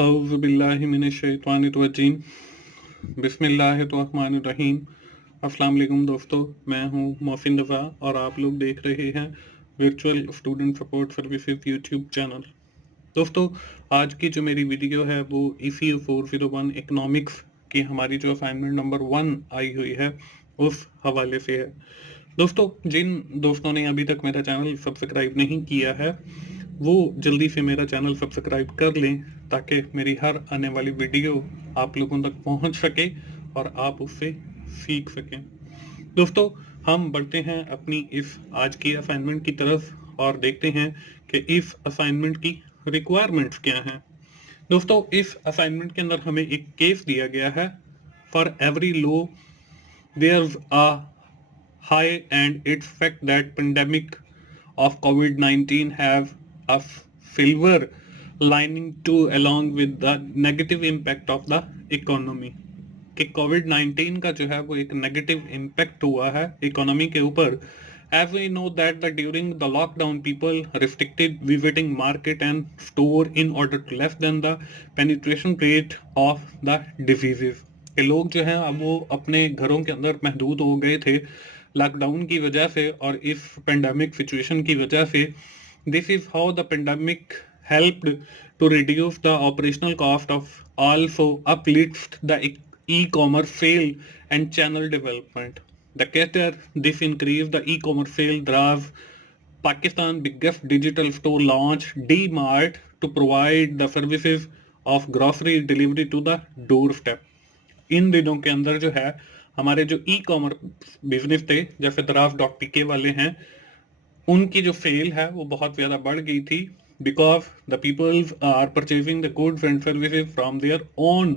औज़ुबिल्लाहिमिनश्शैतानिर्रजीम बिस्मिल्लाहिर्रहमानिर्रहीम। अस्सलाम वालेकुम दोस्तों, मैं हूं मोहसिन रज़ा और आप लोग देख रहे हैं virtual student support services YouTube channel. दोस्तों, आज की जो मेरी वीडियो है वो ECU 401 इकोनॉमिक्स की हमारी जो असाइनमेंट नंबर 1 आई हुई है उस हवाले से है। दोस्तों, जिन दोस्तों ने अभी तक मेरा चैनल सब्सक्राइब नहीं किया है वो जल्दी से मेरा चैनल सब्सक्राइब कर लें ताकि मेरी हर आने वाली वीडियो आप लोगों तक पहुंच सके और आप उससे सीख सकें। दोस्तों, हम बढ़ते हैं अपनी इस आज की असाइनमेंट की तरफ और देखते हैं कि इस असाइनमेंट की रिक्वायरमेंट्स क्या हैं। दोस्तों, इस असाइनमेंट के अंदर हमें एक केस दिया गया है। For every low there a high and its fact that pandemic of COVID-19 have a silver lining too along with the negative impact of the economy कि COVID-19 का जो है वो एक नेगेटिव इम्पैक्ट हुआ है इकोनॉमी के ऊपर। As we know that during the lockdown people restricted visiting market and store in order to lessen the penetration rate of the diseases कि लोग जो हैं अब वो अपने घरों के अंदर महदूद हो गए थे लॉकडाउन की वजह से और इस पेंडेमिक सिचुएशन की वजह से। This is how the pandemic helped to reduce the operational cost of also uplift the e-commerce sale and channel development. The cater this increase the e-commerce sale draws Pakistan biggest digital store launch D-Mart to provide the services of grocery delivery to the doorstep. इन दिनों के अंदर जो है हमारे जो e commerce business थे जैसे Draft.pk वाले हैं उनकी जो सेल है वो बहुत ज़्यादा बढ़ गई थी because the peoples are purchasing the goods and services from their own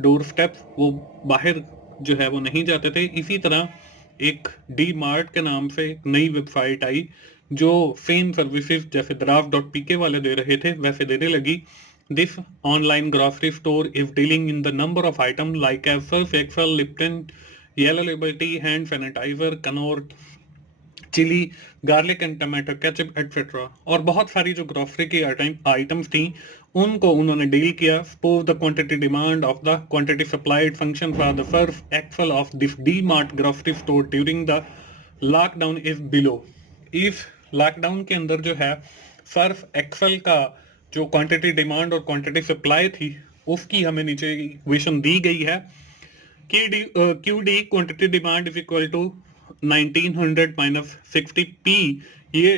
door steps. वो बाहर जो है वो नहीं जाते थे। इसी तरह एक D-Mart के नाम से एक नई वेबसाइट आई जो सेम सर्विसेज जैसे Draft.pk वाले दे रहे थे वैसे देने लगी। This online grocery store is dealing in the number of items like Surf Excel, Lipton, Yellow Label tea, hand sanitizer, Knorr, chilli, garlic and tomato ketchup etcetera और बहुत सारी जो ग्रोसरी की आइटम्स थी उनको उन्होंने डील किया। Suppose the quantity demand of the quantity supplied function for the Surf Excel of this D-Mart grocery store during the lockdown is below. इस लॉकडाउन के अंदर जो है सर्फ एक्सेल का जो क्वांटिटी डिमांड और क्वांटिटी सप्लाई थी उसकी हमें नीचे इक्वेशन दी गई है कि QD quantity demand is equal to 1900 minus 60p। ये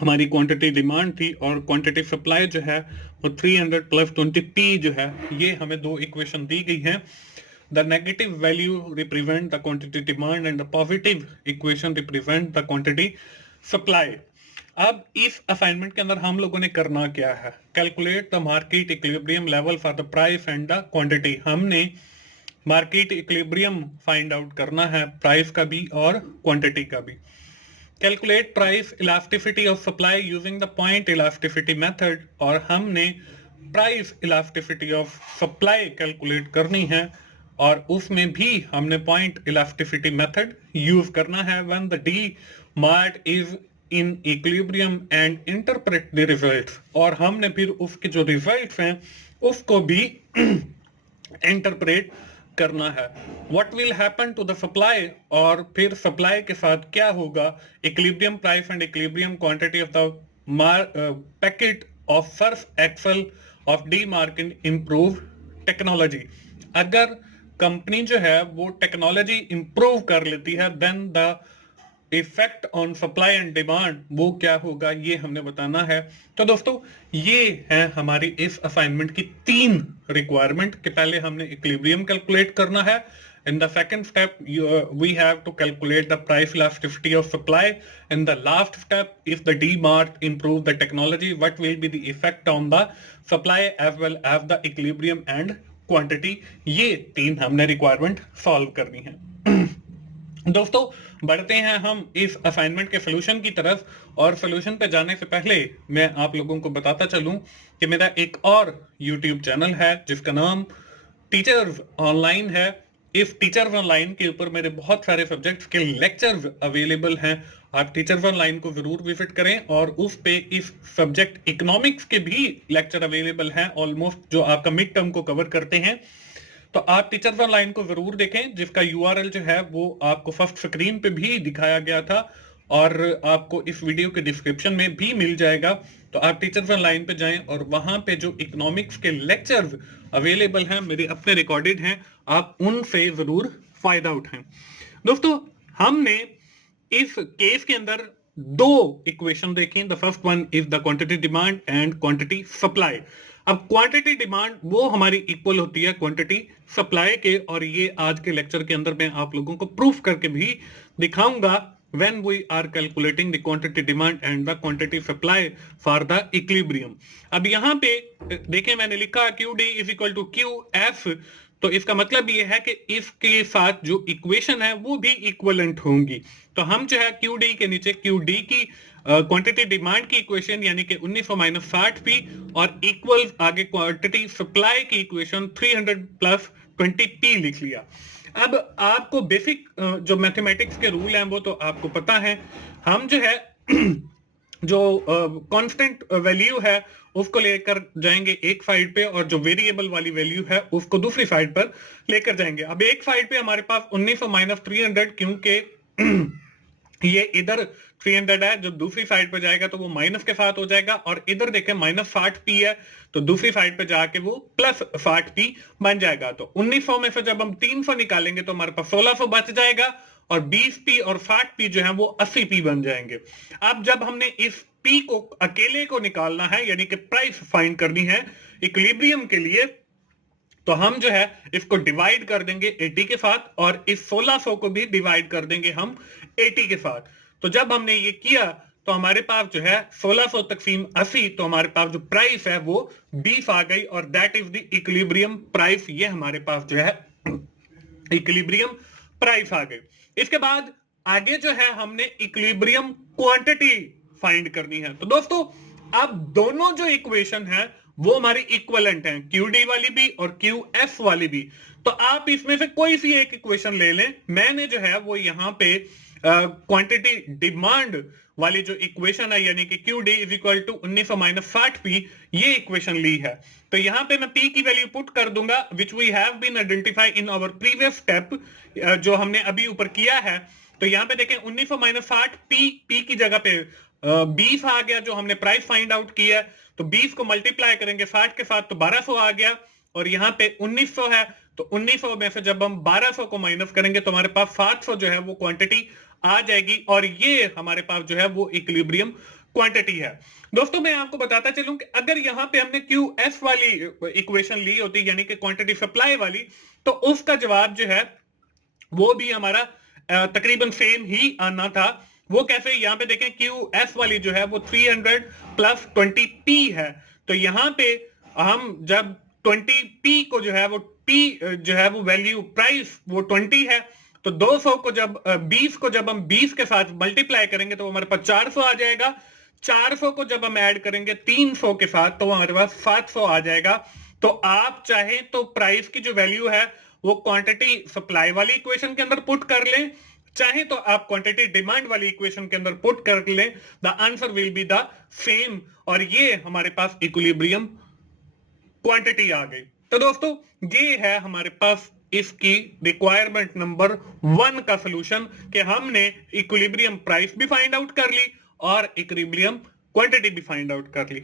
हमारी क्वांटिटी डिमांड थी और क्वांटिटी सप्लाई जो है वो 300 प्लस 20p जो है ये हमें दो इक्वेशन दी गई हैं। The negative value represent the quantity demand and the positive equation represent the quantity supply. अब इस असाइनमेंट के अंदर हम लोगों ने करना क्या है, calculate the market equilibrium level for the price and the quantity. हमने मार्केट इक्विलिब्रियम फाइंड आउट करना है, प्राइस का भी और क्वांटिटी का भी। Calculate price elasticity of supply using the point elasticity method और हमने price elasticity of supply calculate करनी है और उसमें भी हमने पॉइंट इलास्टिसिटी मेथड यूज करना है when the D-Mart is in equilibrium and interpret the results और हमने फिर उसके जो रिजल्ट्स हैं उसको भी इंटरप्रेट करना है। What will happen to the supply और फिर सप्लाई के साथ क्या होगा। Equilibrium price and equilibrium quantity of the packet of Surf Excel of D-Mart improve technology. अगर कंपनी जो है वो टेक्नोलॉजी इंप्रूव कर लेती है then the effect on supply and demand वो क्या होगा ये हमने बताना है। तो दोस्तों, ये है हमारी इस असाइनमेंट की 3 रिक्वायरमेंट कि पहले हमने इक्विलिब्रियम कैलकुलेट करना है। In the second step, we have to calculate the price elasticity of supply. And the last step, if the D-Mart improve the technology, what will be the effect on the supply as well as the equilibrium and quantity? ये 3 हमने requirement solve करनी है। दोस्तों, बढ़ते हैं हम इस assignment के सोल्यूशन की तरफ और सोल्यूशन पे जाने से पहले मैं आप लोगों को बताता चलूं कि मेरा एक और YouTube चैनल है जिसका नाम टीचर्स ऑनलाइन है इस टीचर्स ऑनलाइन के ऊपर मेरे बहुत सारे सब्जेक्ट्स के लेक्चर्स अवेलेबल हैं। आप टीचर्स ऑनलाइन को जरूर विजिट करें और उस पे इस सब्जेक्ट इकोनॉमिक्स के भी लेक्चर अवेलेबल हैं ऑलमोस्ट, जो आपका मिड टर्म को कवर करते हैं। तो आप टीचर्स ऑनलाइन को जरूर देखें, जिसका यूआरएल जो है वो आपको फर्स्ट स्क्रीन पे भी दिखाया गया था और आपको इस वीडियो के डिस्क्रिप्शन में भी मिल जाएगा। तो आप टीचर्स ऑनलाइन पे जाएं और वहां पे जो इकोनॉमिक्स के लेक्चर्स अवेलेबल हैं, मेरे अपने रिकॉर्डेड हैं, आप उनसे जरूर फायदा उठाएं। दोस्तों, हमने इस केस के अंदर दो इक्वेशन देखी। The first one is the quantity demand and quantity supply. अब क्वांटिटी डिमांड वो हमारी इक्वल होती है क्वांटिटी सप्लाई के, और ये आज के लेक्चर के अंदर मैं आप लोगों को प्रूफ करके भी दिखाऊंगा when we are calculating the quantity demand and the quantity supply for the equilibrium। अब यहां पे देखें, मैंने लिखा QD is equal to QF, तो इसका मतलब ये है कि इसके साथ जो इक्वेशन है वो भी इक्वलेंट होंगी। तो हम जो है QD के नीचे QD की क्वांटिटी डिमांड की इक्वेशन यानी कि 1900 माइनस 60p और इक्वल आगे क्वांटिटी सप्लाई की इक्वेशन 300 प्लस 20p लिख लिया। अब आपको बेसिक जो मैथमेटिक्स के रूल हैं वो तो आपको पता है। हम जो है जो कांस्टेंट वैल्यू है उसको लेकर जाएंगे एक साइड पे और जो वेरिएबल वाली वैल्यू है उसको दूसरी साइड पर लेकर जाएंगे। अब एक साइड पे हमारे पास 1900 माइनस 300, क्योंकि ये इधर 300 है, जब दूसरी साइड पे जाएगा तो वो माइनस के साथ हो जाएगा, और इधर देखें माइनस 60p है तो दूसरी साइड पे जाके वो प्लस 60p बन जाएगा। तो 1900 में से जब हम 300 निकालेंगे तो हमारे पास 1600 बच जाएगा और 20p और 60p जो है वो 80p बन जाएंगे। अब जब हमने इस p को अकेले को निकालना है यानी कि प्राइस फाइंड करनी है इक्विलिब्रियम के लिए, तो हम जो है इसको डिवाइड कर देंगे 80 के साथ और इस 1600 को भी डिवाइड कर देंगे हम 80 के साथ। तो जब हमने ये किया तो हमारे पास जो है 1600 तकसीम 80, तो हमारे पास जो प्राइस है वो 20 आ गई और that is the equilibrium price. ये हमारे पास जो है इक्विलिब्रियम प्राइस आ गई। इसके बाद आगे जो है हमने इक्विलिब्रियम क्वांटिटी फाइंड करनी है। तो दोस्तों, अब दोनों जो इक्वेशन है वो हमारी इक्विवेलेंट हैं, QD वाली भी और QF वाली भी। तो आप इसमें से कोई सी एक इक्वेशन ले लें। मैंने जो है वो यहां पे क्वांटिटी डिमांड वाली जो इक्वेशन है यानी कि QD is equal to 1900 minus 60p, ये इक्वेशन ली है। तो यहां पे मैं P की वैल्यू पुट कर दूंगा which we have been identify in our previous step, जो हमने अभी ऊपर किया है। तो यहां पे देखें 1900 माइनस 60p, P की जगह पे 20 आ गया जो हमने प्राइस फाइंड आउट किया है। तो 20 को मल्टीप्लाई करेंगे 60 के साथ तो 1200 आ गया, और यहाँ पे 1900 है तो 1900 में से जब हम 1200 को माइनस करेंगे तो हमारे पास 700 जो है वो क्वांटिटी आ जाएगी, और ये हमारे पास जो है वो इक्विलिब्रियम क्वांटिटी है। दोस्तों, मैं आपको बताता चलूं कि अगर यहाँ पे हमने QS वाली इक्वेशन ली होती यानी कि क्वांटिटी सप्लाई वाली, तो उसका जवाब जो है वो भी हमारा तकरीबन सेम ही आना था। वो कैसे, यहाँ पे देखें QS वाली जो है वो 300 प्लस 20p है। तो यहाँ पे हम जब 20p को जो है वो p जो है वो वैल्यू प्राइस वो 20 है, तो 200 को जब 20 को जब हम 20 के साथ मल्टीप्लाई करेंगे तो हमारे पास 400 आ जाएगा। 400 को जब हम ऐड करेंगे 300 के साथ तो हमारे पास 700 आ जाएगा। तो आप चाहें तो प्राइस की जो वैल्यू है वो क्वांटिटी सप्लाई वाली इक्वेशन के अंदर पुट कर लें, चाहे तो आप क्वांटिटी डिमांड वाली इक्वेशन के अंदर पुट कर लें, the answer will be the same, और ये हमारे पास इक्विलिब्रियम क्वांटिटी आ गई। तो दोस्तों, ये है हमारे पास इसकी रिक्वायरमेंट नंबर 1 का सॉल्यूशन कि हमने इक्विलिब्रियम प्राइस भी फाइंड आउट कर ली और इक्विलिब्रियम क्वांटिटी भी फाइंड आउट कर ली।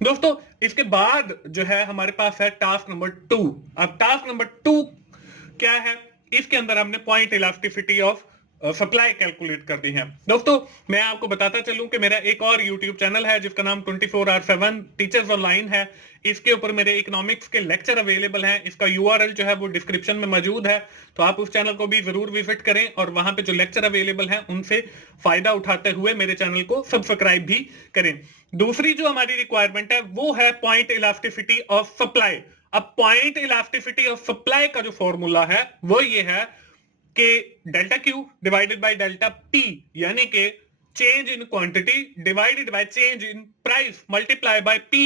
दोस्तों, इसके बाद जो है हमारे पास है टास्क नंबर 2। अब टास्क नंबर 2 क्या है, इसके अंदर हमने point elasticity of supply calculate करनी है। दोस्तों, मैं आपको बताता चलूं कि मेरा एक और YouTube चैनल है जिसका नाम 24/7 टीचर्स ऑनलाइन है। इसके ऊपर मेरे इकोनॉमिक्स के लेक्चर अवेलेबल हैं। इसका URL जो है वो डिस्क्रिप्शन में मौजूद है, तो आप उस चैनल को भी जरूर विजिट करें और वहां पे जो लेक्चर अवेलेबल हैं उनसे फायदा उठाते हुए मेरे चैनल को सब्सक्राइब भी करें। दूसरी जो हमारी रिक्वायरमेंट है वो है पॉइंट इलास्टिसिटी ऑफ सप्लाई। अब पॉइंट इलास्टिसिटी ऑफ सप्लाई का जो फॉर्मूला है वो ये है कि delta Q divided by delta P, यानी कि change in quantity divided by change in price multiply by P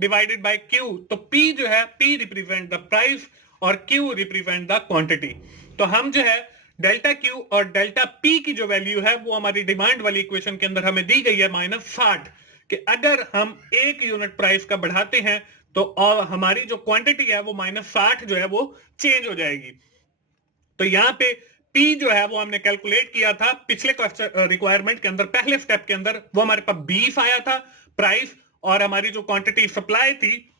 divided by Q। तो P जो है P रिप्रेजेंट द प्राइस और Q रिप्रेजेंट द क्वांटिटी। तो हम जो है डेल्टा क्यू और डेल्टा पी की जो वैल्यू है वो हमारी डिमांड वाली इक्वेशन के अंदर हमें दी गई है -60, कि अगर हम 1 यूनिट प्राइस का बढ़ाते हैं तो और हमारी जो क्वांटिटी है वो -60 जो है वो चेंज हो जाएगी। तो यहाँ पे P जो है वो हमने कैलकुलेट किया था पिछले रिक्वायरमेंट के अंदर, पहले स्टेप के अंदर वो हमारे पास बीफ आया था प्राइस, और हमारी जो क्वांटिटी सप्लाई थी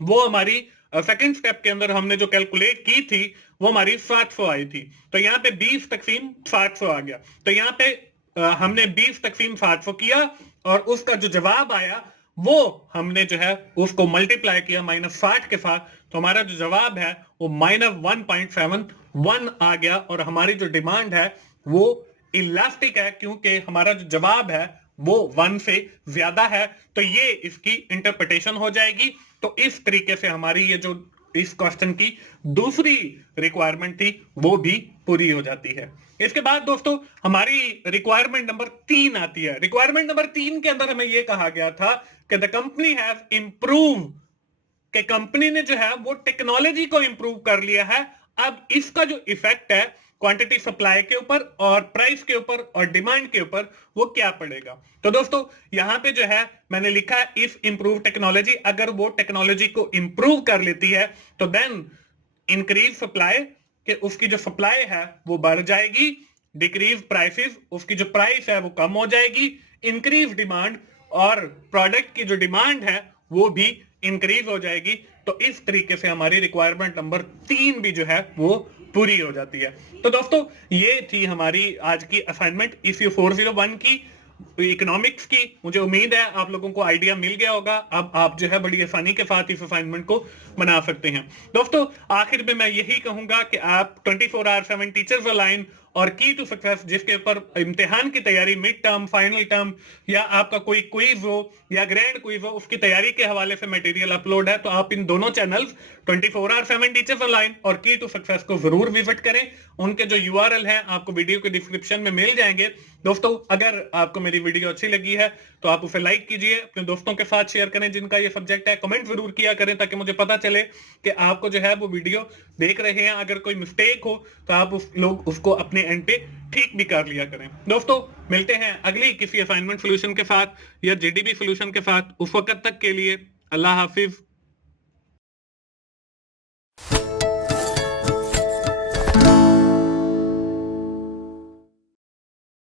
वो हमारी सेकंड स्टेप के अंदर हमने जो कैलकुलेट की थी वो हमारी 700 आई थी। तो यहाँ पे 20 तकसीम 700 आ गया। तो यहाँ पे हमने 20 तकसीम 700 किया और उसका जो जवाब आया वो हमने जो है उसको मल्टीप्लाई किया -60 के साथ, तो हमारा जो जवाब है वो -1.71 आ गया। और हमारी जो डिमांड है वो इलास्टिक है क्योंकि हमारा जो जवाब है वो 1 से ज्यादा है। तो ये इसकी इंटरप्रिटेशन हो जाएगी। तो इस तरीके से हमारी ये जो इस क्वेश्चन की दूसरी रिक्वायरमेंट थी वो भी पूरी हो जाती है। इसके बाद दोस्तों हमारी रिक्वायरमेंट नंबर 3 आती है। रिक्वायरमेंट नंबर 3 के अंदर हमें यह कहा गया था कि द कंपनी हैव इंप्रूव, कि कंपनी ने जो है वो टेक्नोलॉजी को इंप्रूव कर लिया है। अब इसका जो इफेक्ट है क्वांटिटी सप्लाई के ऊपर और प्राइस के ऊपर और डिमांड के ऊपर वो क्या पड़ेगा। तो दोस्तों यहां पे जो है मैंने लिखा है इफ इंप्रूव टेक्नोलॉजी, अगर वो टेक्नोलॉजी को इंप्रूव कर लेती है तो देन इंक्रीज सप्लाई, कि उसकी जो सप्लाई है वो बढ़ जाएगी, डिक्रीज प्राइसेस, उसकी जो प्राइस है वो कम हो जाएगी, इंक्रीज डिमांड, और प्रोडक्ट की जो डिमांड है वो भी इंक्रीज हो जाएगी। तो इस तरीके से हमारी रिक्वायरमेंट नंबर 3 भी जो है वो पूरी हो जाती है। तो दोस्तों ये थी हमारी आज की असाइनमेंट ईसीयू 401 की इकोनॉमिक्स की। मुझे उम्मीद है आप लोगों को आइडिया मिल गया होगा। अब आप जो है बड़ी आसानी के साथ इस असाइनमेंट को बना सकते हैं। दोस्तों आखिर में मैं यही कहूंगा कि आप 24/7 टीचर्स अलाइन और की टू सक्सेस, जिसके ऊपर इम्तिहान की तैयारी, मिड टर्म, फाइनल टर्म, या आपका कोई क्विज हो या ग्रैंड क्विज हो, उसकी तैयारी के हवाले से मटेरियल अपलोड है। तो आप इन दोनों चैनल्स 24/7 टीचर्स अलाइन और की टू सक्सेस को जरूर विजिट करें। उनके जो यूआरएल है आपको वीडियो के डिस्क्रिप्शन में मिल जाएंगे। दोस्तों अगर आपको मेरी वीडियो अच्छी लगी है तो आप उसे लाइक कीजिए, अपने दोस्तों के साथ शेयर करें जिनका ये सब्जेक्ट है, कमेंट जरूर किया करें ताकि मुझे पता चले कि आपको जो है वो वीडियो देख रहे हैं। अगर कोई मिस्टेक हो तो आप लोग उसको अपने एंड पे ठीक भी कर लिया करें। दोस्तों मिलते हैं अगली किसी असाइनमेंट सोल्यूशन के साथ या जीडीबी सोल्यूशन के साथ। उस वक्त तक के लिए अल्लाह हाफिज।